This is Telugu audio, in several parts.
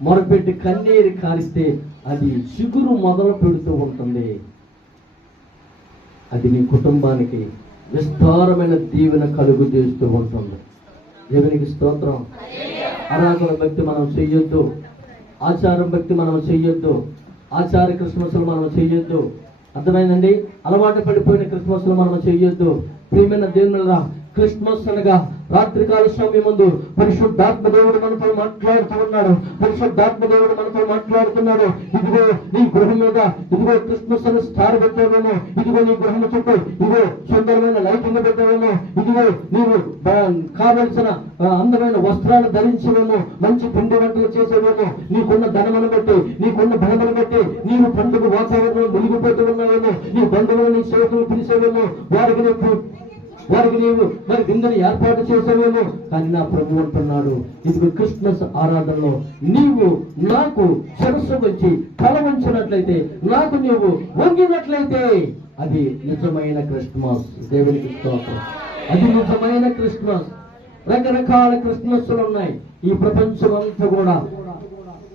మొరపెట్టి కన్నీరు కారిస్తే అది చిగురు మొదలు పెడుతూ ఉంటుంది. అది నీ కుటుంబానికి విస్తారమైన దీవెన కలుగు చేస్తూ ఉంటుంది. దేవునికి స్తోత్రం. ఆరాధన భక్తి మనం చెయ్యొద్దు, ఆచారం భక్తి మనం చెయ్యొద్దు, ఆచార క్రిస్మస్లు మనం చెయ్యొద్దు. అర్థమైందండి? అలవాటు పడిపోయిన క్రిస్మస్లు మనం చెయ్యొద్దు. ప్రియమైన దేవునులారా, క్రిస్మస్ అనగా రాత్రికాల సమయం ముందు పరిశుద్ధాత్మ దేవుడు మనతో మాట్లాడుతూ ఉన్నాడు. పరిశుద్ధాత్మ దేవుడు మనతో మాట్లాడుతున్నాడు. ఇదిగో నీ గృహం మీద ఇదిగో క్రిస్మస్ అని స్టార్ పెట్టావేమో, ఇదిగో నీ గృహం చుట్టూ ఇదిగో సుందరమైన లైటింగ్ పెట్టావేమో, ఇదిగో నీవు కావలసిన అందమైన వస్త్రాలు ధరించవేమో, మంచి పిండి వంటలు చేసేవేమో, నీకున్న ధనమును బట్టి నీకున్న బలమును బట్టి నీవు పండుగ వాతావరణం మునిగిపోతూ ఉన్నావేమో, నీ బంధువులు నీ సేవకులు పిలిచేవేమో, వారికి నీవు మరి విందుని ఏర్పాటు చేసేవేమో. కానీ నా ప్రభు అంటున్నాడు, ఇదిగో క్రిస్మస్ ఆరాధనలో నీవు నాకు శిరస్సు వచ్చి తల వంచినట్లయితే, నాకు నీవు వంగినట్లయితే అది నిజమైన క్రిస్మస్. దేవునికి స్తోత్రం. అది నిజమైన క్రిస్మస్. రకరకాల క్రిస్మస్లు ఉన్నాయి. ఈ ప్రపంచం అంతా కూడా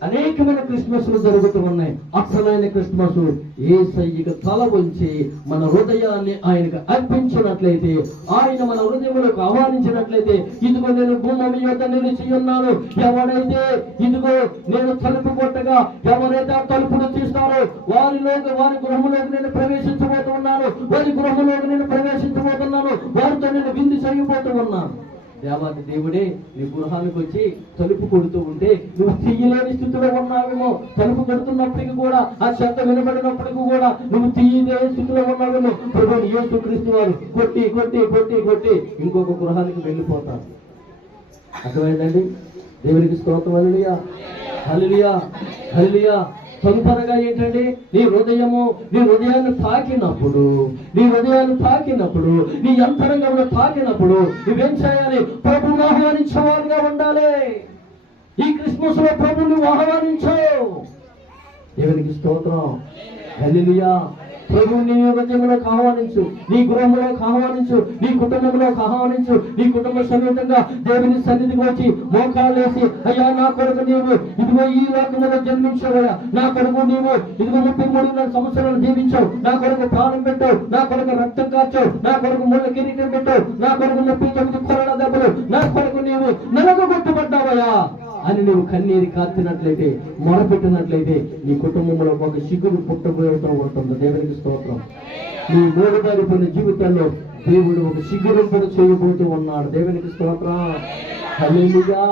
అనేకమైన క్రిస్మస్లు జరుగుతూ ఉన్నాయి. అసలైన క్రిస్మస్ యేసయ్యకు తల వంచి మన హృదయాన్ని ఆయనకు అర్పించినట్లయితే, ఆయన మన హృదయములకు ఆహ్వానించినట్లయితే, ఇదిగో నేను భూమి యొక్క నిలిచి ఉన్నాను, ఎవరైతే ఇదిగో నేను తలుపు కొట్టగా ఎవరైతే ఆ తలుపును తీస్తారో వారి గృహంలోకి నేను ప్రవేశించబోతున్నాను, వారి గృహంలోకి నేను ప్రవేశించబోతున్నాను, వారితో నేను విందు చేయబోతూ ఉన్నాను. దేవాది దేవుడే నీ గృహానికి వచ్చి తలుపు కొడుతూ ఉంటే నువ్వు తీయలేని స్థితిలో ఉన్నావేమో. తలుపు కొడుతున్నప్పటికీ కూడా, ఆ శబ్దం వినబడినప్పటికీ కూడా నువ్వు తీయలేని స్థితిలో ఉన్నావేమో. ప్రభువు యేసుక్రీస్తు వారు కొట్టి కొట్టి కొట్టి కొట్టి ఇంకొక గృహానికి వెళ్ళిపోతారు. అర్థమైందండి? దేవునికి స్తోత్రం. హల్లెలూయా, హల్లెలూయా, హల్లెలూయా. తొందరగా ఏంటండి, నీ హృదయాన్ని తాకినప్పుడు, నీ అంతరంగంలో తాకినప్పుడు నువ్వేం చేయాలి? ప్రభువును ఆహ్వానించేవారుగా ఉండాలి. ఈ క్రిస్మస్ లో ప్రభువును ఆహ్వానించావు. దేవునికి స్తోత్రం. హల్లెలూయా. ప్రభువు నీ హృదయంలోకి ఆహ్వానించు, నీ గృహంలోకి ఆహ్వానించు, నీ కుటుంబంలోకి ఆహ్వానించు. నీ కుటుంబ సమేతంగా దేవుని సన్నిధికి వచ్చి మోకాలేసి, అయ్యా నా కొరకు నీవు ఇదిగో ఈ లోకంలో జన్మించావయ్యా, నా కొరకు నీవు ఇదిగో 33 సంవత్సరాలు జీవించావు, నా కొరకు ప్రాణం పెట్టావు, నా కొరకు రక్తం కార్చావు, నా కొరకు ముళ్ళ కిరీటం పెట్టావు, నా కొరకు 39 కొరడా దెబ్బలు, నా కొరకు నీవు నలగొట్టబడ్డావయ్యా అని నువ్వు కన్నీరు కార్చినట్లయితే, మొరపెట్టినట్లయితే నీ కుటుంబంలో ఒక సిగురు పుట్టబోతూ ఉంటుంది. దేవునికి స్తోత్రం. నీ మూడుగారిపోయిన జీవితాల్లో దేవుడు ఒక సిగురింపును చేయబోతూ ఉన్నాడు. దేవునికి స్తోత్రం. హల్లెలూయా.